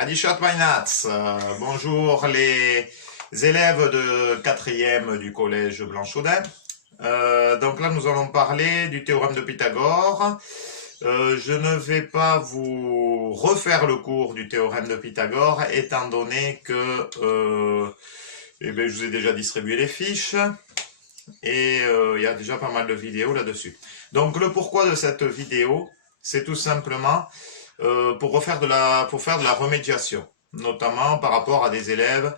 Adishat Mainatz, bonjour les élèves de 4e du collège Blanchaudin. Donc là, nous allons parler du théorème de Pythagore. Je ne vais pas vous refaire le cours du théorème de Pythagore, étant donné que je vous ai déjà distribué les fiches et il y a déjà pas mal de vidéos là-dessus. Donc le pourquoi de cette vidéo, c'est tout simplement pour faire de la remédiation, notamment par rapport à des élèves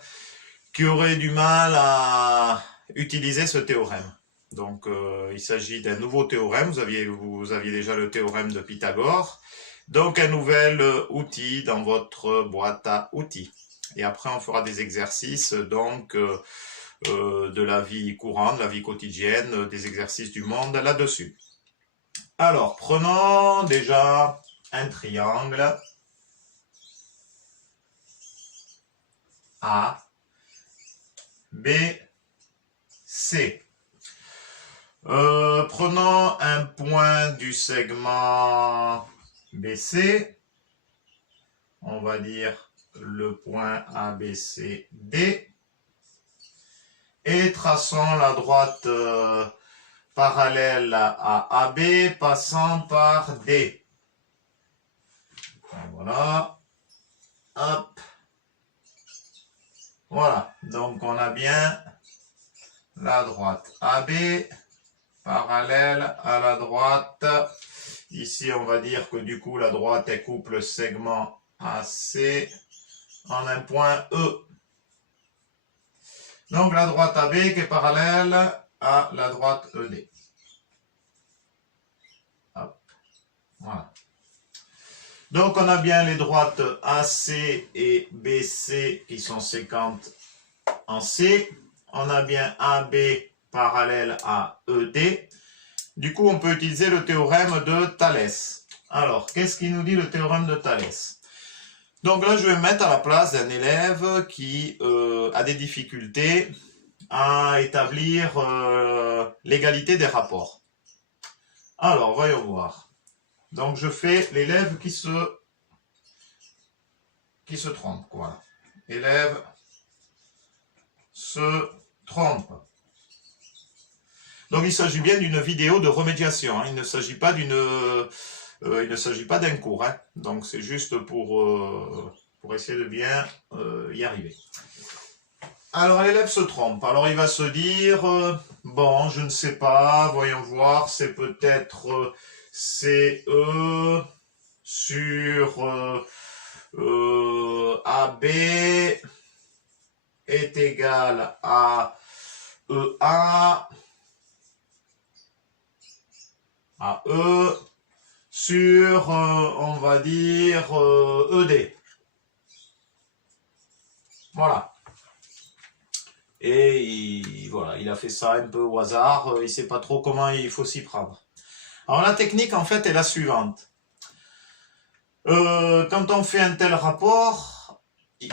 qui auraient du mal à utiliser ce théorème. Donc il s'agit d'un nouveau théorème, vous aviez déjà le théorème de Pythagore, donc un nouvel outil dans votre boîte à outils. Et après on fera des exercices donc de la vie courante, de la vie quotidienne, des exercices du monde là-dessus. Alors prenons déjà un triangle A, B, C. Prenons un point du segment BC. On va dire le point ABCD. Et traçons la droite parallèle à AB passant par D. Voilà. Hop. Voilà. Donc on a bien la droite AB parallèle à la droite. Ici on va dire que du coup la droite elle coupe le segment AC en un point E. Donc la droite AB qui est parallèle à la droite ED. Hop. Voilà. Donc on a bien les droites AC et BC qui sont séquentes en C. On a bien AB parallèle à ED. Du coup, on peut utiliser le théorème de Thalès. Alors, qu'est-ce qu'il nous dit le théorème de Thalès? Donc là, je vais me mettre à la place d'un élève qui a des difficultés à établir l'égalité des rapports. Alors, voyons voir. Donc, je fais l'élève qui se trompe. Voilà. Élève se trompe. Donc, il s'agit bien d'une vidéo de remédiation. Hein. Il ne s'agit pas d'un cours. Hein. Donc, c'est juste pour essayer de bien y arriver. Alors, l'élève se trompe. Alors, il va se dire, bon, je ne sais pas, voyons voir, c'est peut-être CE sur AB est égal à EA à E sur, on va dire, ED. Voilà. Et voilà, il a fait ça un peu au hasard, il ne sait pas trop comment il faut s'y prendre. Alors la technique, en fait, est la suivante. Quand on fait un tel rapport,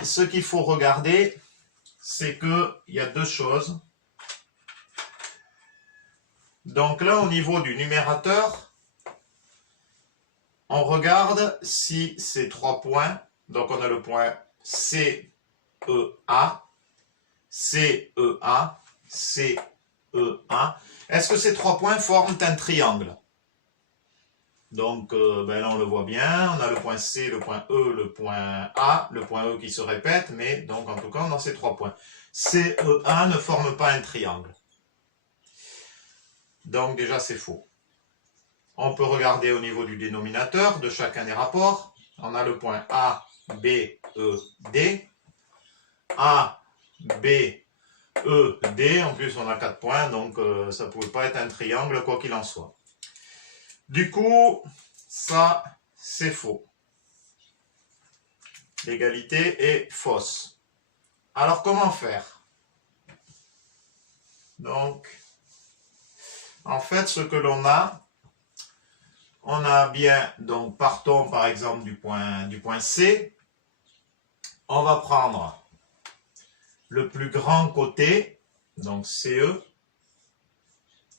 ce qu'il faut regarder, c'est qu'il y a deux choses. Donc là, au niveau du numérateur, on regarde si ces trois points, donc on a le point CEA, CEA, CEA. Est-ce que ces trois points forment un triangle? Donc là on le voit bien, on a le point C, le point E, le point A, le point E qui se répète, mais donc en tout cas on a ces trois points. CEA ne forme pas un triangle. Donc déjà c'est faux. On peut regarder au niveau du dénominateur de chacun des rapports. On a le point A, B, E, D. A, B, E, D. En plus on a 4 points, donc ça ne pouvait pas être un triangle quoi qu'il en soit. Du coup, ça c'est faux. L'égalité est fausse. Alors comment faire? Donc, en fait, ce que l'on a, on a bien, donc partons par exemple du point C. On va prendre le plus grand côté, donc CE,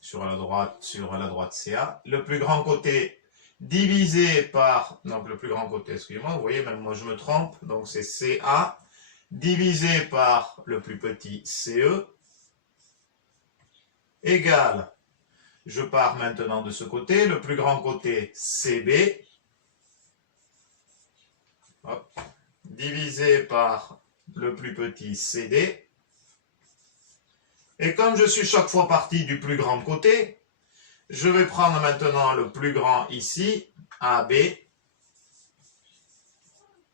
sur la droite CA. Le plus grand côté divisé par, donc le plus grand côté, excusez-moi, vous voyez, même moi je me trompe, donc c'est CA, divisé par le plus petit CE, égale, je pars maintenant de ce côté, le plus grand côté CB, hop, divisé par le plus petit CD, et comme je suis chaque fois parti du plus grand côté, je vais prendre maintenant le plus grand ici, AB,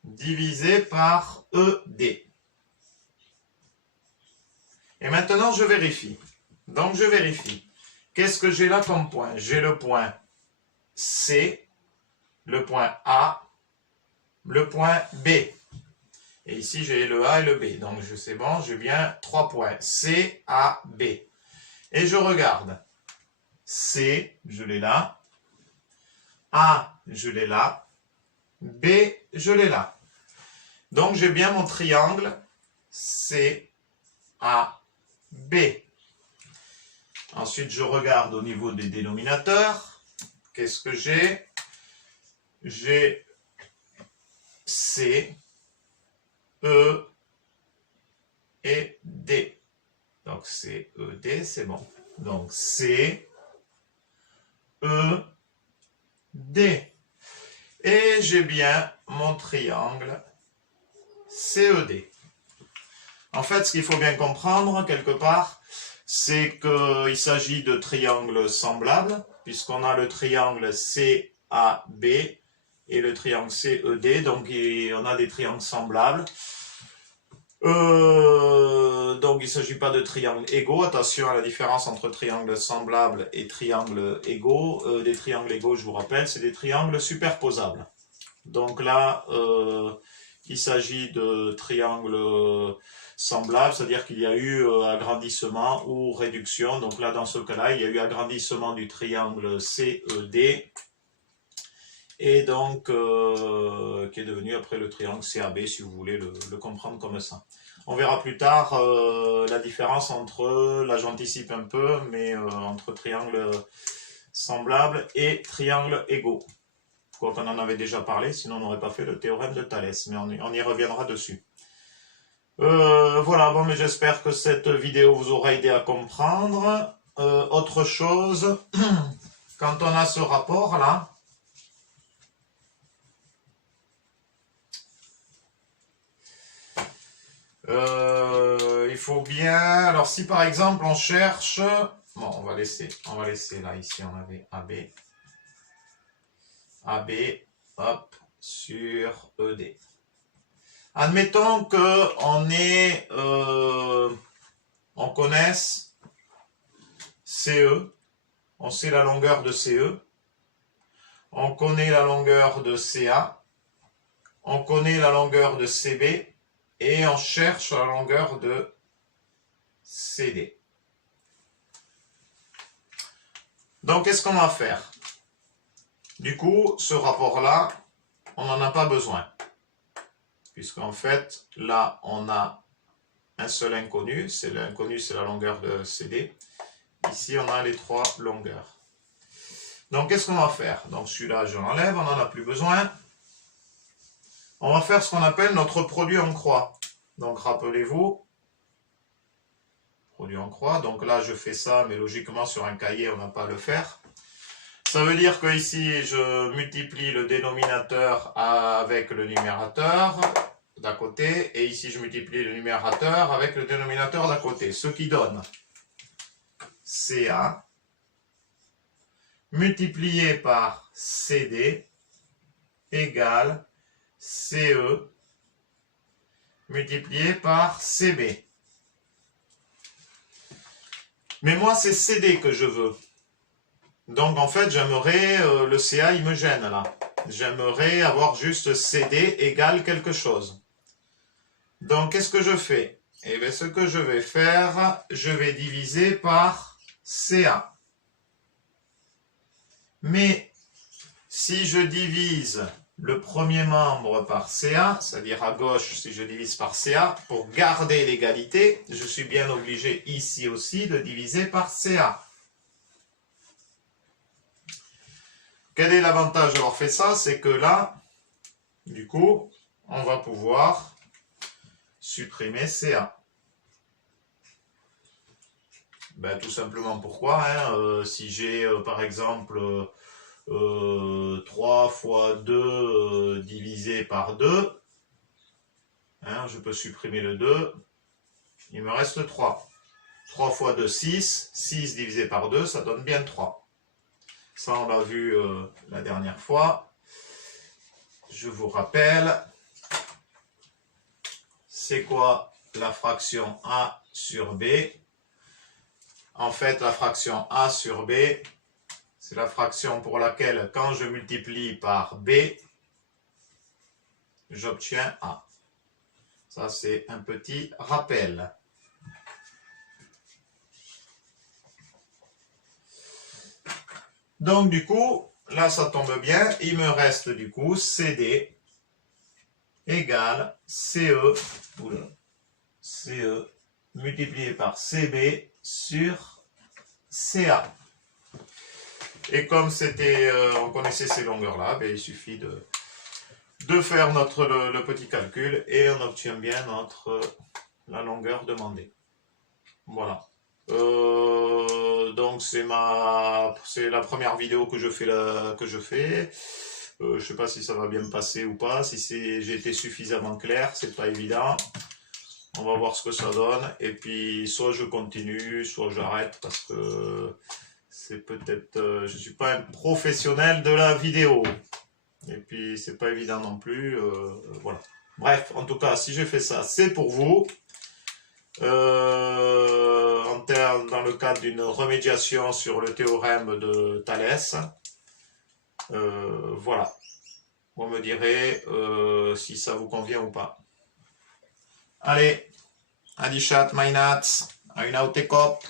divisé par ED. Et maintenant, je vérifie. Donc, je vérifie. Qu'est-ce que j'ai là comme point? J'ai le point C, le point A, le point B. Et ici, j'ai le A et le B. Donc, c'est bon, j'ai bien 3 points. C, A, B. Et je regarde. C, je l'ai là. A, je l'ai là. B, je l'ai là. Donc, j'ai bien mon triangle C, A, B. Ensuite, je regarde au niveau des dénominateurs. Qu'est-ce que j'ai? J'ai C, E et D. Donc, C, E, D, c'est bon. Donc, C, E, D. Et j'ai bien mon triangle CED. En fait, ce qu'il faut bien comprendre, quelque part, c'est qu'il s'agit de triangles semblables, puisqu'on a le triangle CAB et le triangle CED, donc on a des triangles semblables. Donc il ne s'agit pas de triangles égaux, attention à la différence entre triangles semblables et triangles égaux. Des triangles égaux, je vous rappelle, c'est des triangles superposables. Donc là, il s'agit de triangles semblables, c'est-à-dire qu'il y a eu agrandissement ou réduction. Donc là, dans ce cas-là, il y a eu agrandissement du triangle CED et donc qui est devenu après le triangle CAB, si vous voulez le comprendre comme ça. On verra plus tard la différence entre, là j'anticipe un peu, mais entre triangle semblable et triangle égaux. Quand on en avait déjà parlé, sinon on n'aurait pas fait le théorème de Thalès, mais on y reviendra dessus. Voilà, bon, mais j'espère que cette vidéo vous aura aidé à comprendre. Autre chose, quand on a ce rapport là, il faut bien, alors si par exemple on cherche, bon on va laisser là, ici on avait AB, hop, sur ED. Admettons qu'on on connaisse CE, on sait la longueur de CE, on connaît la longueur de CA, on connaît la longueur de CB et on cherche la longueur de CD. Donc, qu'est-ce qu'on va faire? Du coup, ce rapport-là, on n'en a pas besoin. Puisqu'en fait, là, on a un seul inconnu. L'inconnu, c'est la longueur de CD. Ici, on a les 3 longueurs. Donc, qu'est-ce qu'on va faire? Donc, celui-là, je l'enlève, on n'en a plus besoin. On va faire ce qu'on appelle notre produit en croix. Donc, rappelez-vous, produit en croix. Donc là, je fais ça, mais logiquement, sur un cahier, on n'a pas à le faire. Ça veut dire que ici, je multiplie le dénominateur avec le numérateur d'à côté, et ici, je multiplie le numérateur avec le dénominateur d'à côté, ce qui donne CA multiplié par CD égale CE multiplié par CB. Mais moi, c'est CD que je veux. Donc, en fait, j'aimerais, le CA, il me gêne, là. J'aimerais avoir juste CD égale quelque chose. Donc, qu'est-ce que je fais? Eh bien, ce que je vais faire, je vais diviser par CA. Mais, si je divise le premier membre par CA, c'est-à-dire à gauche, si je divise par CA, pour garder l'égalité, je suis bien obligé ici aussi de diviser par CA. Quel est l'avantage d'avoir fait ça? C'est que là, du coup, on va pouvoir supprimer CA. Ben, tout simplement pourquoi, si j'ai par exemple 3 fois 2 divisé par 2, je peux supprimer le 2, il me reste 3. 3 fois 2, 6, 6 divisé par 2, ça donne bien 3. Ça, on l'a vu la dernière fois. Je vous rappelle, c'est quoi la fraction A sur B? En fait, la fraction A sur B, c'est la fraction pour laquelle, quand je multiplie par B, j'obtiens A. Ça, c'est un petit rappel. Donc, du coup, là, ça tombe bien. Il me reste, du coup, CD égale CE multiplié par CB sur CA. Et comme c'était, on connaissait ces longueurs-là, il suffit de faire le petit calcul et on obtient bien la longueur demandée. Voilà. Donc c'est la première vidéo que je fais. Je sais pas si ça va bien me passer ou pas, si j'ai été suffisamment clair, c'est pas évident. On va voir ce que ça donne. Et puis soit je continue, soit j'arrête parce que c'est peut-être, je suis pas un professionnel de la vidéo. Et puis c'est pas évident non plus. Voilà. Bref, en tout cas, si j'ai fait ça, c'est pour vous. Dans le cadre d'une remédiation sur le théorème de Thalès. Voilà. Vous me direz si ça vous convient ou pas. Allez, Adichat, Mainats, Aunautekop.